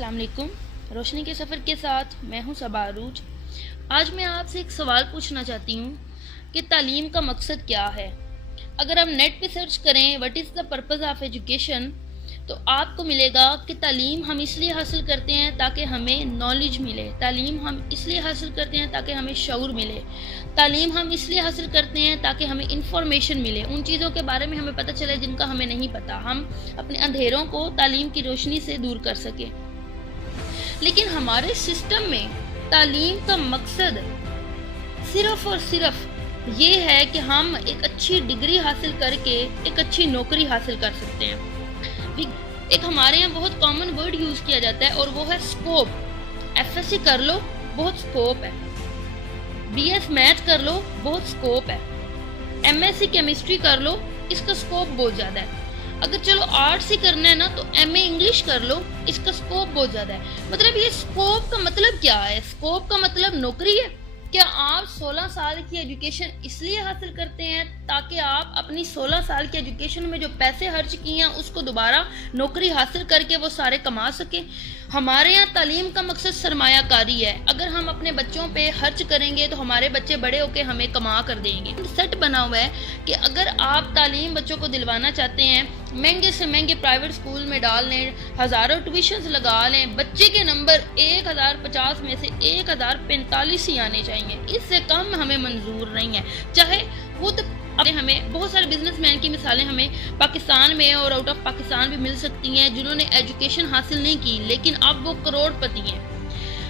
السلام علیکم. روشنی کے سفر کے ساتھ میں ہوں صبا عروج. آج میں آپ سے ایک سوال پوچھنا چاہتی ہوں کہ تعلیم کا مقصد کیا ہے. اگر ہم نیٹ پہ سرچ کریں what is the purpose of education تو آپ کو ملے گا کہ تعلیم ہم اس لیے حاصل کرتے ہیں تاکہ ہمیں نالج ملے. تعلیم ہم اس لیے حاصل کرتے ہیں تاکہ ہمیں شعور ملے. تعلیم ہم اس لیے حاصل کرتے ہیں تاکہ ہمیں انفارمیشن ملے, ان چیزوں کے بارے میں ہمیں پتہ چلے جن کا ہمیں نہیں پتہ. ہم اپنے اندھیروں کو تعلیم کی روشنی سے دور کر سکیں. لیکن ہمارے سسٹم میں تعلیم کا مقصد صرف اور صرف یہ ہے کہ ہم ایک اچھی ڈگری حاصل کر کے ایک اچھی نوکری حاصل کر سکتے ہیں. ایک ہمارے یہاں بہت کامن ورڈ یوز کیا جاتا ہے اور وہ ہے سکوپ. ایف ایس سی کر لو, بہت سکوپ ہے. بی ایس میتھ کر لو, بہت سکوپ ہے. ایم ایس سی کیمسٹری کر لو, اس کا سکوپ بہت زیادہ ہے. اگر چلو آرٹس ہی کرنا ہے نا تو ایم اے انگلش کر لو, اس کا سکوپ بہت زیادہ ہے. مطلب یہ سکوپ کا مطلب کیا ہے؟ سکوپ کا مطلب نوکری ہے. کیا آپ 16 سال کی ایجوکیشن اس لیے حاصل کرتے ہیں تاکہ آپ اپنی 16 سال کی ایجوکیشن میں جو پیسے خرچ کیے ہیں اس کو دوبارہ نوکری حاصل کر کے وہ سارے کما سکیں؟ ہمارے یہاں تعلیم کا مقصد سرمایہ کاری ہے. اگر ہم اپنے بچوں پہ خرچ کریں گے تو ہمارے بچے بڑے ہو کے ہمیں کما کر دیں گے. سیٹ بنا ہوا ہے کہ اگر آپ تعلیم بچوں کو دلوانا چاہتے ہیں, مہنگے سے مہنگے پرائیویٹ سکول میں ڈال لیں, ہزاروں ٹیوشنز لگا لیں, بچے کے نمبر 1050 میں سے 1045 ہی آنے چاہیے. اس سے کم ہمیں منظور نہیں ہے. چاہے خود ہمیں بہت سارے بزنس مین کی مثالیں ہمیں پاکستان میں اور آؤٹ آف پاکستان بھی مل سکتی ہیں جنہوں نے ایجوکیشن حاصل نہیں کی لیکن اب وہ کروڑ پتی ہیں.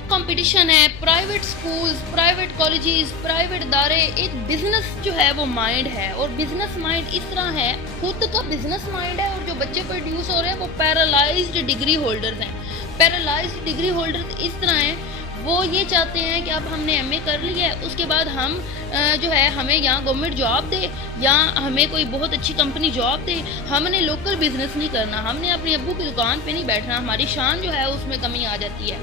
کمپٹیشن ہے, private schools, private colleges, private ادارے. ایک بزنس جو ہے وہ مائنڈ ہے, اور بزنس مائنڈ اس طرح ہے, خود کا بزنس مائنڈ ہے, اور جو بچے پروڈیوس ہو رہے ہیں وہ پیرالائزڈ ڈگری ہولڈرز ہیں. پیرالائزڈ ڈگری ہولڈرز اس طرح ہیں, وہ یہ چاہتے ہیں کہ اب ہم نے ایم اے کر لی ہے, اس کے بعد ہم جو ہے ہمیں یہاں گورنمنٹ جاب دے یا ہمیں کوئی بہت اچھی کمپنی جاب دے. ہم نے لوکل بزنس نہیں کرنا, ہم نے اپنے ابو کی دکان پہ نہیں بیٹھنا. ہماری شان جو ہے اس میں کمی آ جاتی ہے.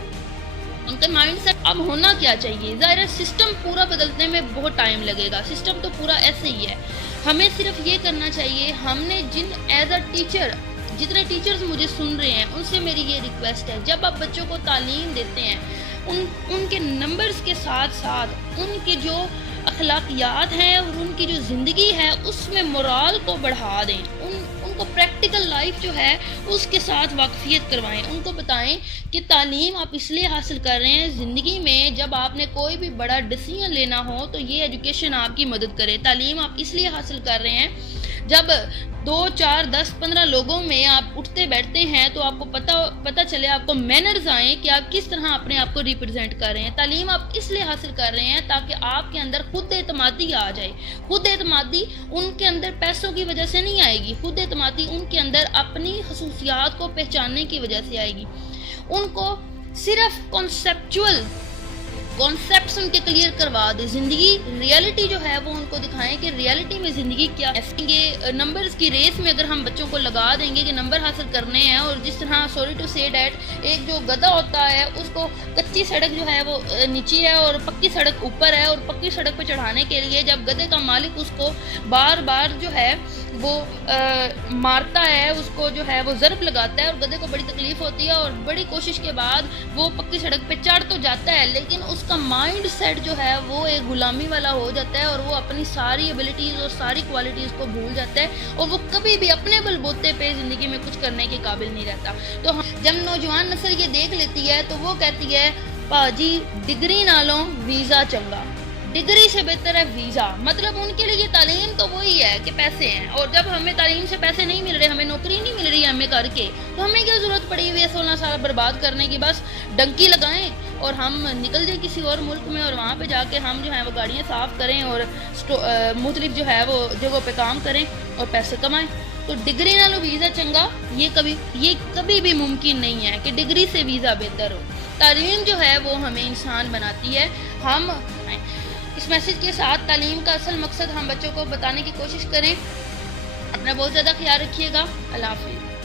ان کا مائنڈ سیٹ اب ہونا کیا چاہیے؟ ظاہر ہے سسٹم پورا بدلنے میں بہت ٹائم لگے گا. سسٹم تو پورا ایسے ہی ہے. ہمیں صرف یہ کرنا چاہیے, ہم نے جن ایز اے ٹیچر, جتنے ٹیچرز مجھے سن رہے ہیں ان سے میری یہ ریکویسٹ ہے, جب آپ بچوں کو تعلیم دیتے ہیں ان کے نمبرز کے ساتھ ساتھ ان کے جو اخلاقیات ہیں اور ان کی جو زندگی ہے اس میں مورال کو بڑھا دیں. ان کو پریکٹیکل لائف جو ہے اس کے ساتھ واقفیت کروائیں. ان کو بتائیں کہ تعلیم آپ اس لیے حاصل کر رہے ہیں زندگی میں, جب آپ نے کوئی بھی بڑا ڈیسیژن لینا ہو تو یہ ایجوکیشن آپ کی مدد کرے. تعلیم آپ اس لیے حاصل کر رہے ہیں جب 2, 4, 10, 15 لوگوں میں آپ اٹھتے بیٹھتے ہیں تو آپ کو پتہ چلے, آپ کو مینرز آئیں کہ آپ کس طرح اپنے آپ کو ریپرزینٹ کر رہے ہیں. تعلیم آپ اس لیے حاصل کر رہے ہیں تاکہ آپ کے اندر خود اعتمادی آ جائے. خود اعتمادی ان کے اندر پیسوں کی وجہ سے نہیں آئے گی, خود اعتمادی ان کے اندر اپنی خصوصیات کو پہچاننے کی وجہ سے آئے گی. ان کو صرف کانسیپٹس ان کے کلیئر کروا دے. زندگی ریئلٹی جو ہے وہ ان کو دکھائیں کہ ریئلٹی میں زندگی کیا ہے. نمبرز کی ریس میں اگر ہم بچوں کو لگا دیں گے کہ نمبر حاصل کرنے ہیں, اور جس طرح سوری ٹو سے دیٹ ایک جو گدھا ہوتا ہے اس کو کچی سڑک جو ہے وہ نیچے ہے اور پکی سڑک اوپر ہے, اور پکی سڑک پہ چڑھانے کے لیے جب گدھے کا مالک اس کو بار بار جو ہے وہ مارتا ہے, اس کو جو ہے وہ ضرب لگاتا ہے, اور گدھے کو بڑی تکلیف ہوتی ہے, اور بڑی کوشش کے بعد وہ پکی سڑک پہ چڑھ تو جاتا ہے, لیکن اس کا مائنڈ سیٹ جو ہے وہ ایک غلامی والا ہو جاتا ہے, اور وہ اپنی ساری ایبلٹیز اور ساری کوالٹیز کو بھول جاتا ہے, اور وہ کبھی بھی اپنے بل بوتے پہ زندگی میں کچھ کرنے کے قابل نہیں رہتا. تو جب نوجوان نسل یہ دیکھ لیتی ہے تو وہ کہتی ہے پاجی ڈگری نالوں ویزا چنگا, ڈگری سے بہتر ہے ویزا. مطلب ان کے لیے تعلیم تو وہی ہے کہ پیسے ہیں, اور جب ہمیں تعلیم سے پیسے نہیں مل رہے, ہمیں نوکری نہیں مل رہی ہے ہمیں کر کے, تو ہمیں کیا ضرورت پڑی ہوئی ہے 16 سال برباد کرنے کی؟ بس ڈنکی لگائیں اور ہم نکل جائیں کسی اور ملک میں, اور وہاں پہ جا کے ہم جو ہے وہ گاڑیاں صاف کریں اور مختلف جو ہے وہ جگہوں پہ کام کریں اور پیسے کمائیں. تو ڈگری نالوں ویزا چنگا یہ کبھی بھی ممکن نہیں ہے کہ ڈگری سے ویزا بہتر ہو. تعلیم جو ہے وہ ہمیں انسان بناتی ہے. ہم اس میسج کے ساتھ تعلیم کا اصل مقصد ہم بچوں کو بتانے کی کوشش کریں. اپنا بہت زیادہ خیال رکھیے گا. اللہ حافظ.